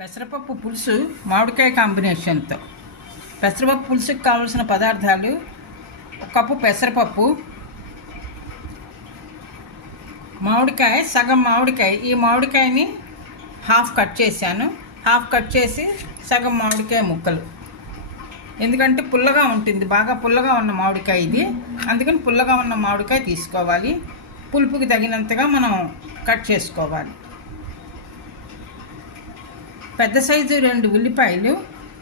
పెసరపప్పు పులుసు మామిడికాయ కాంబినేషన్తో పెసరపప్పు పులుసుకు కావలసిన పదార్థాలు ఒక కప్పు పెసరపప్పు మామిడికాయ సగం మామిడికాయ. ఈ మామిడికాయని హాఫ్ కట్ చేశాను. హాఫ్ కట్ చేసి సగం మామిడికాయ ముక్కలు. ఎందుకంటే పుల్లగా ఉంటుంది బాగా పుల్లగా ఉన్న మామిడికాయ ఇది. అందుకని పుల్లగా ఉన్న మామిడికాయ తీసుకోవాలి. పులుపుకి తగినంతగా మనం కట్ చేసుకోవాలి. పెద్ద సైజు రెండు ఉల్లిపాయలు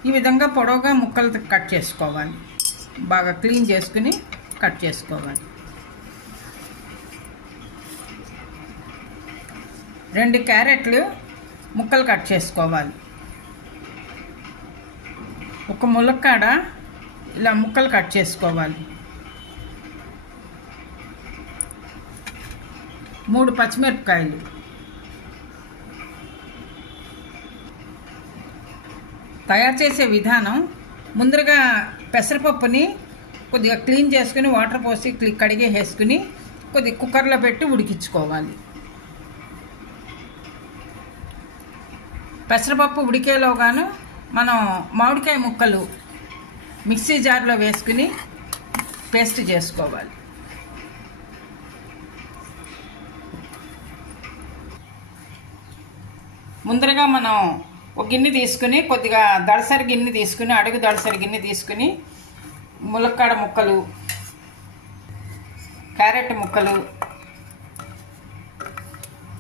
ఈ విధంగా పొడవుగా ముక్కలు కట్ చేసుకోవాలి. బాగా క్లీన్ చేసుకుని కట్ చేసుకోవాలి. రెండు క్యారెట్లు ముక్కలు కట్ చేసుకోవాలి. ఒక ములక్కాడ ఇలా ముక్కలు కట్ చేసుకోవాలి. మూడు పచ్చిమిరపకాయలు. తయారు చేసే విధానం ముందరగా పెసరపప్పుని కొద్దిగా క్లీన్ చేసుకుని వాటర్ పోసి కడిగి వేసుకుని కొద్దిగా కుక్కర్లో పెట్టి ఉడికించుకోవాలి. పెసరపప్పు ఉడికేలోగాను మనం మామిడికాయ ముక్కలు మిక్సీ జార్లో వేసుకుని పేస్ట్ చేసుకోవాలి. ముందరగా మనం ఒక గిన్నె తీసుకుని కొద్దిగా దళసరి గిన్నె తీసుకుని అడుగు దళసరి గిన్నె తీసుకుని ములక్కాడ ముక్కలు క్యారెట్ ముక్కలు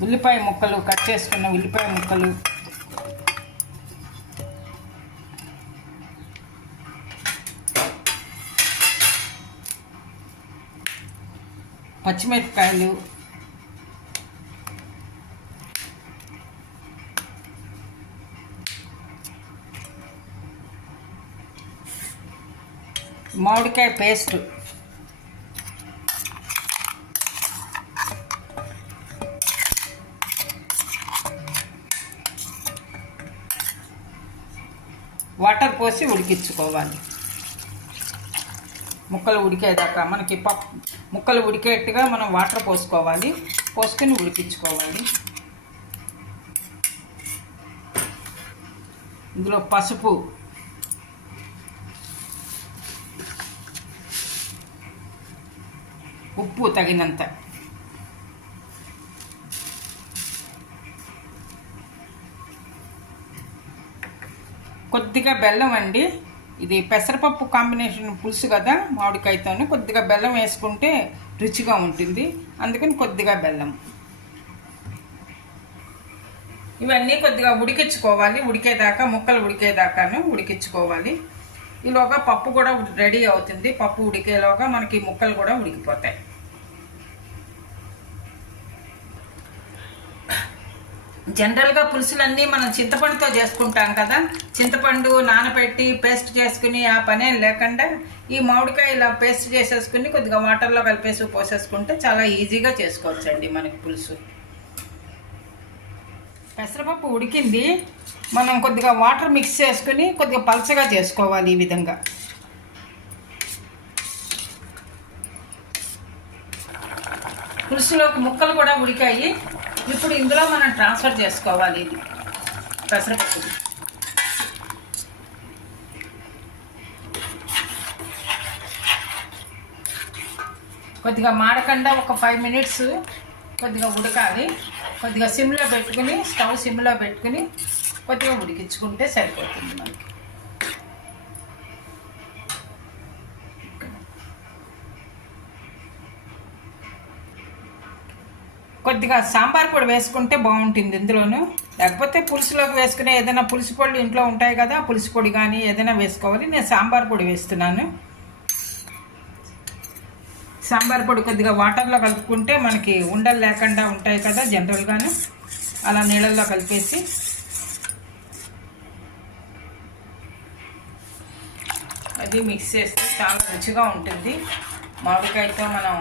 ఉల్లిపాయ ముక్కలు కట్ చేసుకున్న ఉల్లిపాయ ముక్కలు పచ్చిమిరపకాయలు మామిడికాయ పేస్ట్. వాటర్ పోసి ఉడికించుకోవాలి. ముక్కలు ఉడికేదాకా మనకి పప్పు ముక్కలు ఉడికేట్టుగా మనం వాటర్ పోసుకోవాలి. పోసుకొని ఉడికించుకోవాలి. ఇందులో పసుపు ఉప్పు తగినంత కొద్దిగా బెల్లం అండి ఇది పెసరపప్పు కాంబినేషన్ పులుసు కదా మామిడికాయతోనే కొద్దిగా బెల్లం వేసుకుంటే రుచిగా ఉంటుంది. అందుకని కొద్దిగా బెల్లం. ఇవన్నీ కొద్దిగా ఉడికించుకోవాలి. ఉడికేదాకా ముక్కలు ఉడికేదాకాను ఉడికించుకోవాలి. ఈలోగా పప్పు కూడా రెడీ అవుతుంది. పప్పు ఉడికేలోగా మనకి ముక్కలు కూడా ఉడికిపోతాయి. జనరల్గా పులుసులన్నీ మనం చింతపండుతో చేసుకుంటాం కదా. చింతపండు నానబెట్టి పేస్ట్ చేసుకుని ఆ పనే లేకుండా ఈ మామిడికాయ ఇలా పేస్ట్ చేసేసుకుని కొద్దిగా వాటర్లో కలిపేసి పోసేసుకుంటే చాలా ఈజీగా చేసుకోవచ్చండి మనకి పులుసు. పెసరపప్పు ఉడికింది. మనం కొద్దిగా వాటర్ మిక్స్ చేసుకుని కొద్దిగా పలచగా చేసుకోవాలి ఈ విధంగా. పులుసులోకి ముక్కలు కూడా ఉడికాయి. ఇప్పుడు ఇందులో మనం ట్రాన్స్ఫర్ చేసుకోవాలి. ఇది పెసరపప్పు కొద్దిగా మాడకుండా ఒక ఫైవ్ మినిట్స్ కొద్దిగా ఉడకాలి. కొద్దిగా సిమ్లో పెట్టుకుని స్టవ్ సిమ్లో పెట్టుకుని కొద్దిగా ఉడికించుకుంటే సరిపోతుంది మనకి. కొద్దిగా సాంబార్ పొడి వేసుకుంటే బాగుంటుంది ఇందులోను. లేకపోతే పులుసులోకి వేసుకునే ఏదైనా పులుసు పొడి ఇంట్లో ఉంటాయి కదా పులుసు పొడి కానీ ఏదైనా వేసుకోవాలి. నేను సాంబార్ పొడి వేస్తున్నాను. సాంబార్ పొడి కొద్దిగా వాటర్లో కలుపుకుంటే మనకి ఉండలు లేకుండా ఉంటాయి కదా జనరల్గాను. అలా నీళ్ళల్లో కలిపేసి. అది మిక్స్ చేస్తే చాలా రుచిగా ఉంటుంది. మామిడికాయతో మనం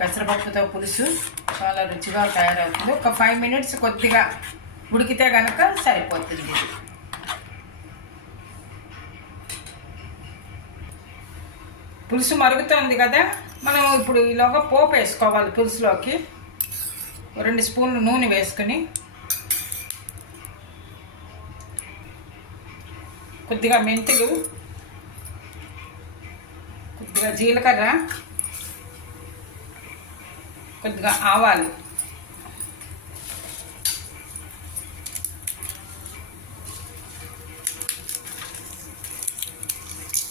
పెసరపప్పుతో పులుసు. చాలా రుచిగా తయారవుతుంది. ఒక ఫైవ్ మినిట్స్ కొద్దిగా ఉడికితే కనుక సరిపోతుంది. పులుసు మరుగుతోంది కదా మనం ఇప్పుడు ఈలోగా పోపు వేసుకోవాలి పులుసులోకి. రెండు స్పూన్లు నూనె వేసుకుని. కొద్దిగా మెంతులు కొద్దిగా జీలకర్ర కొద్దిగా ఆవాలు.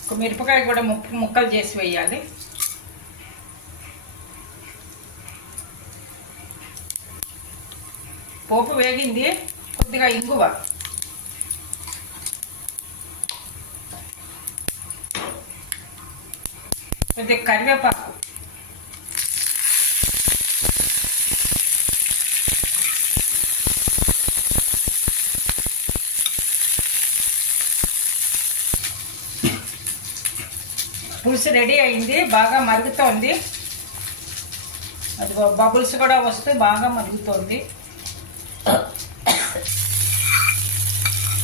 ఒక మిరపకాయ కూడా ముక్క ముక్కలు చేసి వేయాలి. పోపు వేగింది కొద్దిగా ఇంగువ. కొద్దిగా కరివేపాకు. పులుసు రెడీ అయింది బాగా మరుగుతోంది. అది బబుల్స్ కూడా వస్తూ బాగా మరుగుతోంది.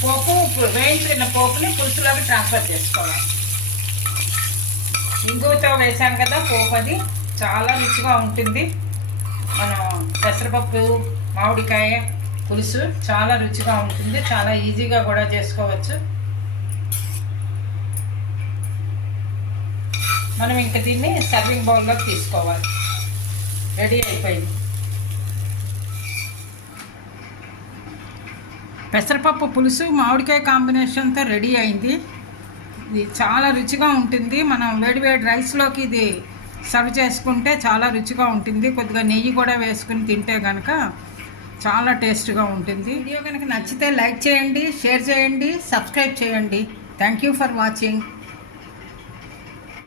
పోపు వేయించిన పోపుని పులుసులోకి ట్రాన్స్ఫర్ చేసుకోవాలి. ఇంగువతో వేసాం కదా పోపు అది. చాలా రుచిగా ఉంటుంది. మనం పెసరపప్పు మామిడికాయ పులుసు చాలా రుచిగా ఉంటుంది. చాలా ఈజీగా కూడా చేసుకోవచ్చు. మనం ఇంక దీన్ని సర్వింగ్ బౌల్లోకి తీసుకోవాలి. రెడీ అయిపోయింది. పెసరపప్పు పులుసు మామిడికాయ కాంబినేషన్తో రెడీ అయింది. ఇది చాలా రుచిగా ఉంటుంది. మనం వేడివేడి రైస్లోకి ఇది సర్వ్ చేసుకుంటే చాలా రుచిగా ఉంటుంది. కొద్దిగా నెయ్యి కూడా వేసుకుని తింటే కనుక చాలా టేస్ట్గా ఉంటుంది. వీడియో కనుక నచ్చితే లైక్ చేయండి షేర్ చేయండి సబ్స్క్రైబ్ చేయండి. Thank you for watching